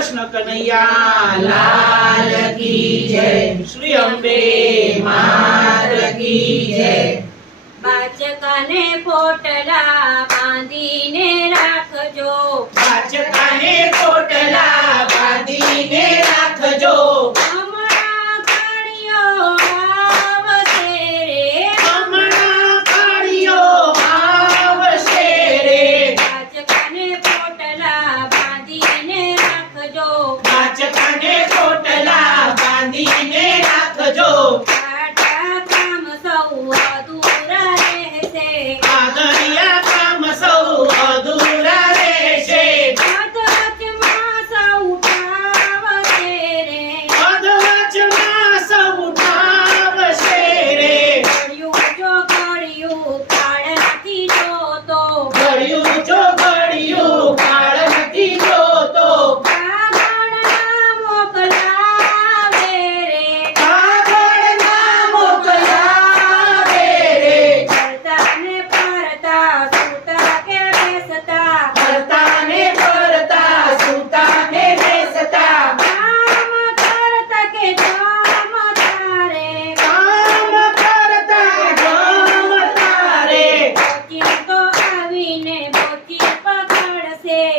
कृष्ण कन्हैया लाल की जय। श्री अम्बे माँ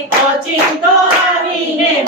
કોચિંગ તો આવીને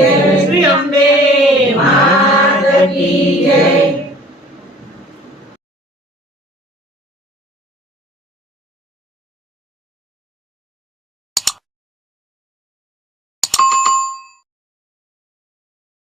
Amen.